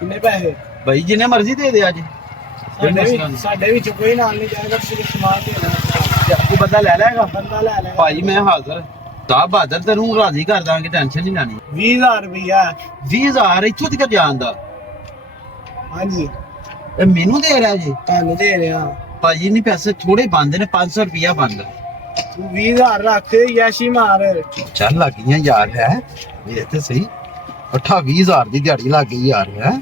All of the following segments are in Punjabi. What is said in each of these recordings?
ਕਿੰਨੇ ਪੈਸੇ? ਭਾਈ ਜਿੰਨੇ ਮਰਜ਼ੀ ਦੇ ਦੇ ਅੱਜ। ਸਾਡੇ ਵਿੱਚ ਕੋਈ ਨਾਲ ਨਹੀਂ ਜਾਏਗਾ, ਤੁਸੀਂ ਸਮਾਨ ਦੇਣਾ। ਕੋਈ ਬੰਦਾ ਲੈ ਲੈਗਾ? ਬੰਦਾ ਲੈ ਲੈਗਾ ਭਾਈ ਮੈਂ ਹਾਜ਼ਰ। ਤਾਂ ਬਹਾਦਰ ਤੈਨੂੰ ਰਾਜ਼ੀ ਕਰ ਦਾਂਗੇ, ਟੈਨਸ਼ਨ ਨਹੀਂ ਲੈਣੀ। 20,000 ਰੁਪਇਆ। 20,000 ਇੱਥੋਂ ਤੱਕ ਜਾਣ ਦਾ? ਹਾਂਜੀ। ਇਹ ਮੈਨੂੰ ਦੇ ਰਿਹਾ ਜੀ? ਤੁਹਾਨੂੰ ਦੇ ਰਿਹਾ ਭਾਜੀ ਨਹੀਂ, ਪੈਸੇ ਥੋੜੇ ਬੰਦ ਨੇ, 500 ਰੁਪਇਆ ਬੰਦ। ਤੂੰ 20,000 ਰੱਖ, ਯਾਸ਼ੀ ਮਾਰ। ਚੱਲ ਲੱਗ ਗਈਆਂ ਯਾਰ, ਹੈ ਇਹ ਤੇ ਸਹੀ। 20,000 ਦੀ ਦਿਹਾੜੀ ਲੱਗ ਗਈ ਯਾਰ, ਹੈ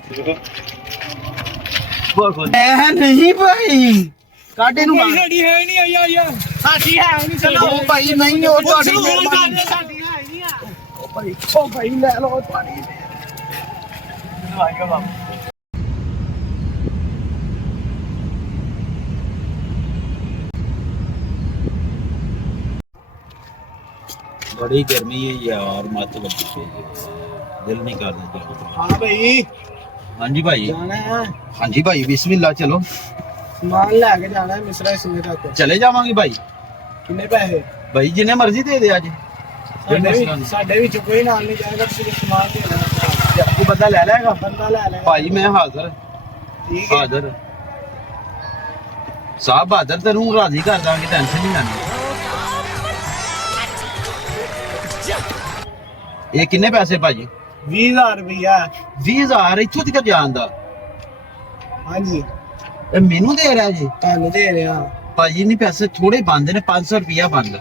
ਨਹੀਂ ਭਾਈ, ਕਾਡੇ ਨੂੰ ਸਾਡੀ ਹੈ ਨਹੀਂ ਆਇਆ ਯਾਰ, ਸਾਡੀ ਹੈ ਨਹੀਂ। ਚਲੋ ਉਹ ਭਾਈ ਨਹੀਂ, ਉਹ ਤੁਹਾਡੀ ਮਿਹਰਬਾਨੀ। ਸਾਡੀ ਹੈ ਨਹੀਂ ਆ। ਉਹ ਭਾਈ ਲੈ ਲਓ ਤੁਹਾਡੀ। बड़ी गर्मी है यार, मत लगी, दिल नहीं करना जाने। हाँ भाई। हाँ जी भाई। जाना है? हाँ जी भाई, बिस्मिल्लाह। चलो सामान लेके जाना है मिश्रा सिंह तक। चले जावांगे भाई। कितने पैसे? भाई जिन्ने मर्जी दे दे आज। ਸਾਡੇ ਵਿੱਚ ਕੋਈ ਨਾਲ ਨਹੀਂ ਜਾਏਗਾ, ਤੁਸੀਂ ਸਮਾਨ ਦੇਣਾ। कोई बंदा ले लेगा? ਬੰਦਾ ਲੈ ਲੈਗਾ भाई मैं हाजिर। ठीक है। हाजिर साहब, बहादुर तेनू राजी कर दांगे, टेंशन नहीं लेनी। ये किन्ने पैसे भाजी? 20,000 ਰੁਪਇਆ। 20,000 ਇੱਥੋਂ ਤੱਕ ਜਾਣ ਦਾ? ਹਾਂਜੀ। ਇਹ ਮੈਨੂੰ ਦੇ ਰਿਹਾ ਜੀ? ਤੁਹਾਨੂੰ ਦੇ ਰਿਹਾ ਭਾਜੀ ਨਹੀਂ, ਪੈਸੇ ਥੋੜੇ ਬੰਦ ਨੇ, 500 ਰੁਪਇਆ ਬੰਦ।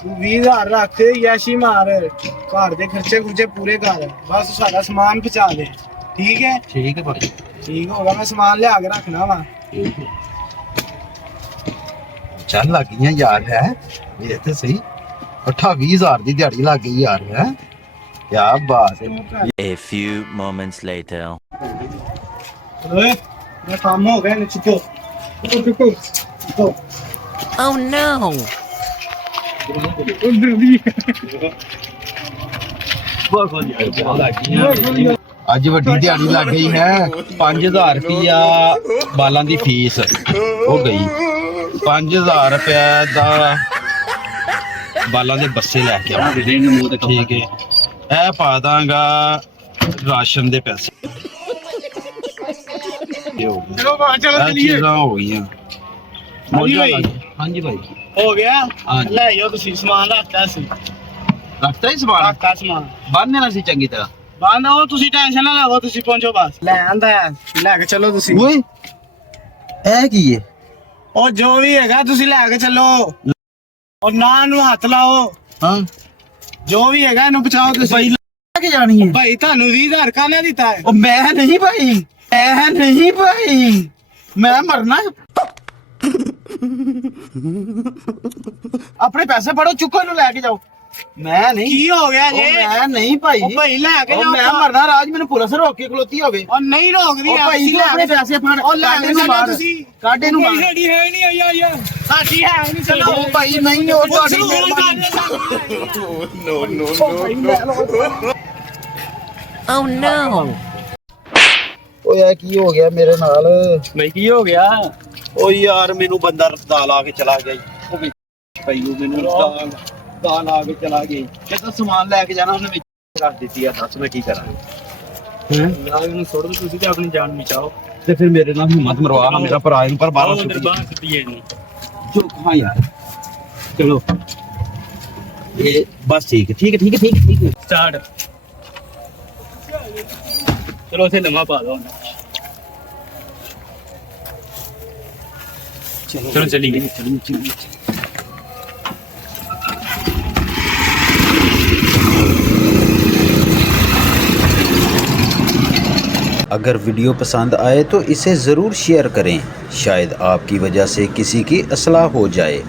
ਤੂੰ 20,000 ਰੱਖ, ਯਾਸ਼ੀ ਮਾਰ। ਘਰ ਦੇ ਖਰਚੇ ਖੁਰਚੇ ਪੂਰੇ ਕਰ, ਬਸ ਸਾਡਾ ਸਮਾਨ ਪਹੁੰਚਾ ਦੇ। ਠੀਕ ਹੈ? ਠੀਕ ਹੈ ਭਾਜੀ। ਠੀਕ ਹੋਗਾ, ਮੈਂ ਸਮਾਨ ਲਿਆ ਕੇ ਰੱਖਣਾ ਵਾ। ਚੱਲ ਲੱਗ ਗਈਆਂ ਯਾਰ, ਹੈ ਇਹ ਤੇ ਸਹੀ। 20,000 ਦੀ ਦਿਹਾੜੀ ਲੱਗ ਗਈ ਯਾਰ, ਹੈ ਕਿਆ ਬਾਤ ਹੈ। A few moments later. ਓਏ ਮੈਂ ਕੰਮ ਹੋ ਗਿਆ, ਚੁੱਕੋ ਚੁੱਕੋ ਚੁੱਕੋ। Oh no! ਅੱਜ ਵੱਡੀ ਦਿਹਾੜੀ ਲੱਗ ਗਈ ਹੈ। 5,000 ਰੁਪਇਆ ਬਾਲਾਂ ਦੀ ਫੀਸ ਹੋ ਗਈ। 5,000 ਰੁਪਇਆ ਦਾ ਬਾਲਾਂ ਦੇ ਬੱਸੇ ਲੈ ਕੇ ਆਵਾਂਗੇ। ਠੀਕ ਹੈ, ਇਹ ਪਾ ਦਾਂਗਾ ਰਾਸ਼ਨ ਦੇ ਪੈਸੇ। ਚਲੋ ਬਾਹਰ ਚਲੋ ਇਹ ਚਲੀਏ। ਚੀਜ਼ਾਂ ਹੋ ਗਈਆਂ। ਹਾਂਜੀ ਭਾਈ, ਹੋ ਗਿਆ। ਹਾਂਜੀ। ਲੈ ਜਾਓ, ਤੁਸੀਂ ਸਮਾਨ ਰੱਖਤਾ ਸੀ। ਰੱਖਤਾ ਹੀ ਸਮਾਨ? ਰੱਖਤਾ ਸਮਾਨ, ਬੰਨ੍ਹਣਾ ਸੀ ਚੰਗੀ ਤਰ੍ਹਾਂ। ਬੰਦ ਹੋ, ਤੁਸੀਂ ਟੈਨਸ਼ਨ ਨਾ ਲਵੋ, ਤੁਸੀਂ ਪਹੁੰਚੋ ਬਸ। ਲੈ ਆਂਦਾ ਲੈ ਕੇ ਚਲੋ ਤੁਸੀਂ। ਓਏ ਇਹ ਕੀ ਹੈ? ਉਹ ਜੋ ਵੀ ਹੈਗਾ ਤੁਸੀਂ ਲੈ ਕੇ ਚੱਲੋ, ਔਰ ਨਾ ਨੂੰ ਹੱਥ ਲਾਓ। ਹਾਂ, ਜੋ ਵੀ ਹੈਗਾ ਇਹਨੂੰ ਬਚਾਓ ਤੁਸੀਂ। ਭਾਈ ਲੈ ਕੇ ਜਾਣੀ ਹੈ? ਭਾਈ ਤੁਹਾਨੂੰ 20,000 ਕਾਹਨੇ ਦਿੱਤਾ ਹੈ? ਉਹ ਮੈਂ ਨਹੀਂ ਭਾਈ, ਇਹ ਨਹੀਂ ਭਾਈ, ਮੈਂ ਮਰਨਾ। ਆਪਣੇ ਪੈਸੇ ਫੜੋ, ਚੁੱਕੋ ਇਹਨੂੰ, ਲੈ ਕੇ ਜਾਓ। ਮੈਂ ਨਹੀਂ। ਕੀ ਹੋ ਗਿਆ ਜੀ? ਮੈਂ ਨਹੀਂ ਭਾਈ। ਉਹ ਭਾਈ ਲੈ ਕੇ ਉਹ ਜਾਓ। ਮੈਂ ਮਰਨਾ, ਰਾਜ ਮੈਨੂੰ ਪੁਲਿਸ ਰੋਕ ਕੇ ਖਲੋਤੀ ਹੋਵੇ। ਉਹ ਨਹੀਂ ਰੋਕਦੀ। ਉਹ ਭਾਈ ਤੂੰ ਆਪਣੇ ਪੈਸੇ ਫੜ, ਉਹ ਲੈ ਕਾਡੇ ਕੇ ਨੂੰ ਚੱਲੋ ਮਾਰ, ਤੁਸੀਂ। ਕਾਡੇ ਨੂੰ ਮਾਰ। ਸਾਡੀ ਹੈ ਨਹੀਂ ਆਇਆ ਯਾਰ, ਸਾਡੀ ਹੈ ਨਹੀਂ। ਚਲੋ ਉਹ ਭਾਈ ਨਹੀਂ, ਉਹ ਤੁਹਾਡੀ ਮਿਹਰਬਾਨੀ। Oh no! ਓਏ ਕੀ ਹੋ ਗਿਆ ਮੇਰੇ ਨਾਲ? ਭਾਈ ਕੀ ਹੋ ਗਿਆ? ਓ ਯਾਰ ਮੈਨੂੰ ਬੰਦਾ ਦਾਲ ਆ ਕੇ ਚਲਾ ਗਿਆ ਜੀ। ਉਹ ਵਿੱਚ ਪਈ ਉਹ ਮੈਨੂੰ ਦਾਲ ਆ ਕੇ ਚਲਾ ਗਈ। ਜਦੋਂ ਸਮਾਨ ਲੈ ਕੇ ਜਾਣਾ ਉਹਨੇ ਵਿੱਚ ਰੱਖ ਦਿੱਤੀ ਆ। ਦੱਸ ਮੈਂ ਕੀ ਕਰਾਂ? ਯਾਰ ਇਹਨੂੰ ਛੋੜ ਦੋ, ਤੁਸੀਂ ਤੇ ਆਪਣੀ ਜਾਨ ਬਚਾਓ। ਤੇ ਫਿਰ ਮੇਰੇ ਨਾਲ ਹਿੰਮਤ ਮਰਵਾ ਮੇਰਾ ਭਰਾ ਇਹਨੂੰ ਪਰ ਬਾਹਰ ਸੁੱਟੀਏ ਨਹੀਂ। ਜੋ ਹਾਂ ਯਾਰ, ਚਲੋ ਇਹ ਬਸ ਠੀਕ ਹੈ, ਠੀਕ ਹੈ, ਠੀਕ ਹੈ, ਠੀਕ ਹੈ, ਠੀਕ ਹੈ। ਸਟਾਰਟ। ਚਲੋ ਉਸੇ ਲੰਮਾ ਪਾ ਦੋ। चलो चलिए। अगर वीडियो पसंद आए तो इसे ज़रूर शेयर करें, शायद आपकी वजह से किसी की असलाह हो जाए।